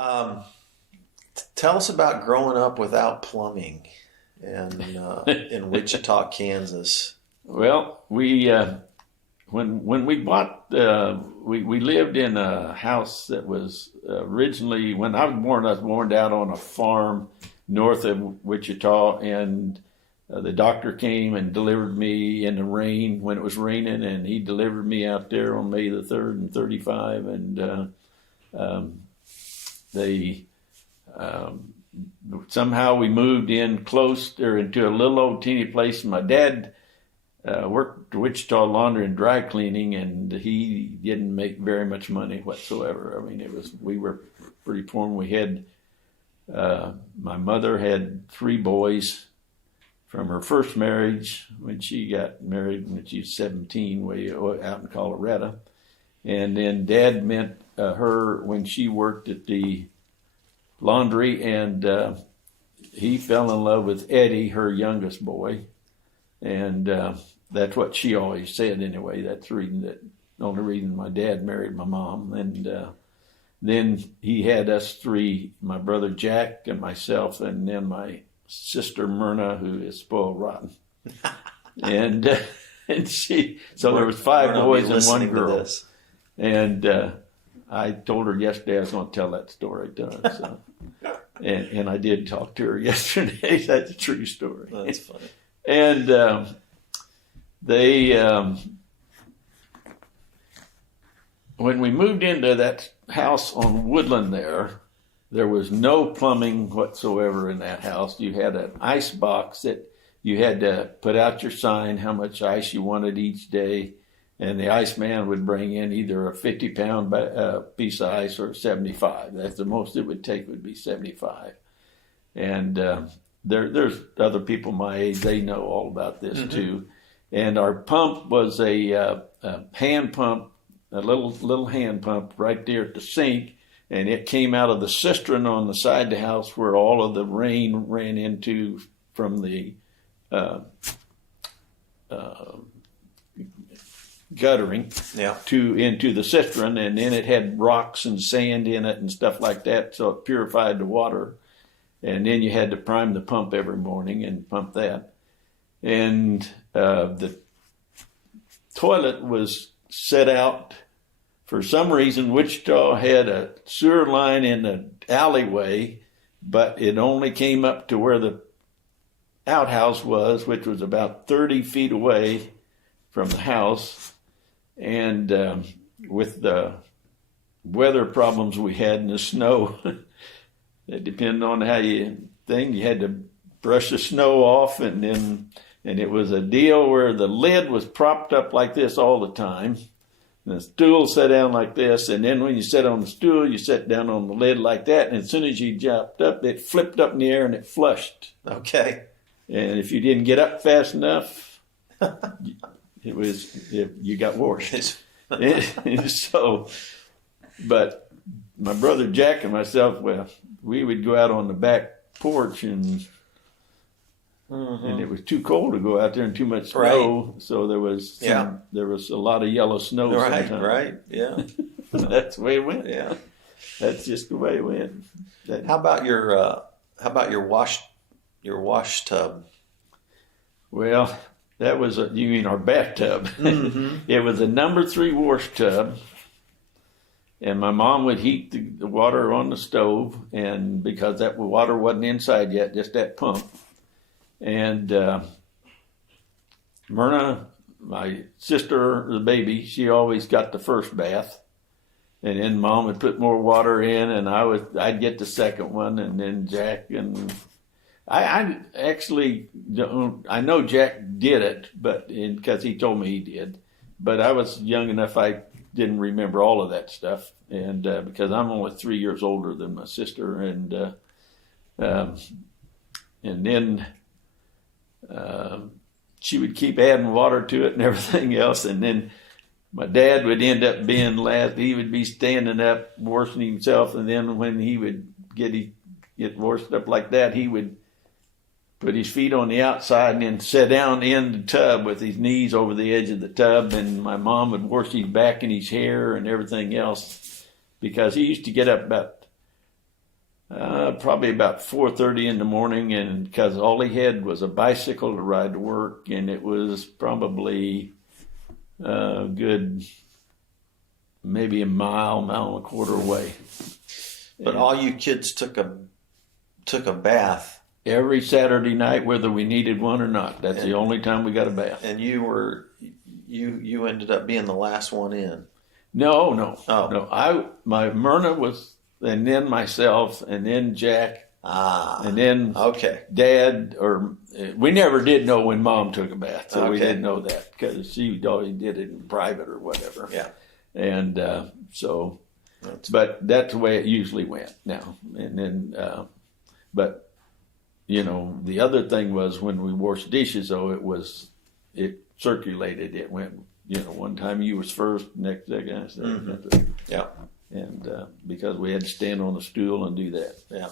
Um, Tell us about growing up without plumbing and in Wichita, Kansas. Well, we when we bought we lived in a house that was originally when I was born out on a farm north of Wichita, and the doctor came and delivered me in the rain when it was raining, and he delivered me out there on May the 3rd in 35, and they somehow we moved in close there into a little old teeny place. My dad worked Wichita Laundry and Dry Cleaning, and he didn't make very much money whatsoever. I mean, we were pretty poor. We had my mother had 3 boys from her first marriage when she got married when she was 17 way out in Colorado, and then Dad met her when she worked at the laundry, and he fell in love with Eddie, her youngest boy, and that's what she always said anyway. That's the only reason my dad married my mom. And then he had us 3, my brother Jack and myself, and then my sister Myrna, who is spoiled rotten. and so there was 5 boys and 1 girl. And I told her yesterday I was going to tell that story to her. So. And I did talk to her yesterday. That's a true story. That's funny. And when we moved into that house on Woodland there was no plumbing whatsoever in that house. You had an ice box that you had to put out your sign how much ice you wanted each day, and the iceman would bring in either a 50-pound piece of ice or 75. That's the most it would take would be 75. And there's other people my age, they know all about this too. And our pump was a hand pump, a little hand pump right there at the sink, and it came out of the cistern on the side of the house where all of the rain ran into from the guttering into the cistern, and then it had rocks and sand in it and stuff like that, so it purified the water. And then you had to prime the pump every morning and pump that. And the toilet was set out. For some reason, Wichita had a sewer line in the alleyway, but it only came up to where the outhouse was, which was about 30 feet away from the house. And with the weather problems we had in the snow, it depended on how you had to brush the snow off, and it was a deal where the lid was propped up like this all the time. And the stool sat down like this, and then when you sat on the stool, you sat down on the lid like that, and as soon as you jumped up, it flipped up in the air and it flushed. Okay. And if you didn't get up fast enough, you got washed. So, but my brother Jack and myself, we would go out on the back porch, and it was too cold to go out there and too much snow. Right. So there was a lot of yellow snow. Right, right, yeah. That's the way it went. Yeah, that's just the way it went. How about your wash tub? Well, that was you mean our bathtub? It was a number 3 wash tub. And my mom would heat the water on the stove, and because that water wasn't inside yet, just that pump. And Myrna, my sister, the baby, she always got the first bath. And then Mom would put more water in, and I'd get the second one, and then Jack and I actually don't. I know Jack did it, but because he told me he did. But I was young enough, I didn't remember all of that stuff, and because I'm only 3 years older than my sister, and then she would keep adding water to it and everything else, and then my dad would end up being last. He would be standing up washing himself, and then when he would get washed up like that, he would put his feet on the outside and then sit down in the tub with his knees over the edge of the tub, and my mom would wash his back and his hair and everything else, because he used to get up about Probably about 4:30 in the morning, and because all he had was a bicycle to ride to work, and it was probably good, maybe a mile and a quarter away. But all you kids took a bath. Every Saturday night, whether we needed one or not. That's the only time we got a bath. And you ended up being the last one in. No. My Myrna was, and then myself, and then Jack, and then Dad. Or we never did know when Mom took a bath, so we didn't know that because she always did it in private or whatever. Yeah, and but that's the way it usually went now. And then, but. The other thing was when we washed dishes, though, it circulated. It went, one time you was first, next second. Yeah. And because we had to stand on a stool and do that. Yeah.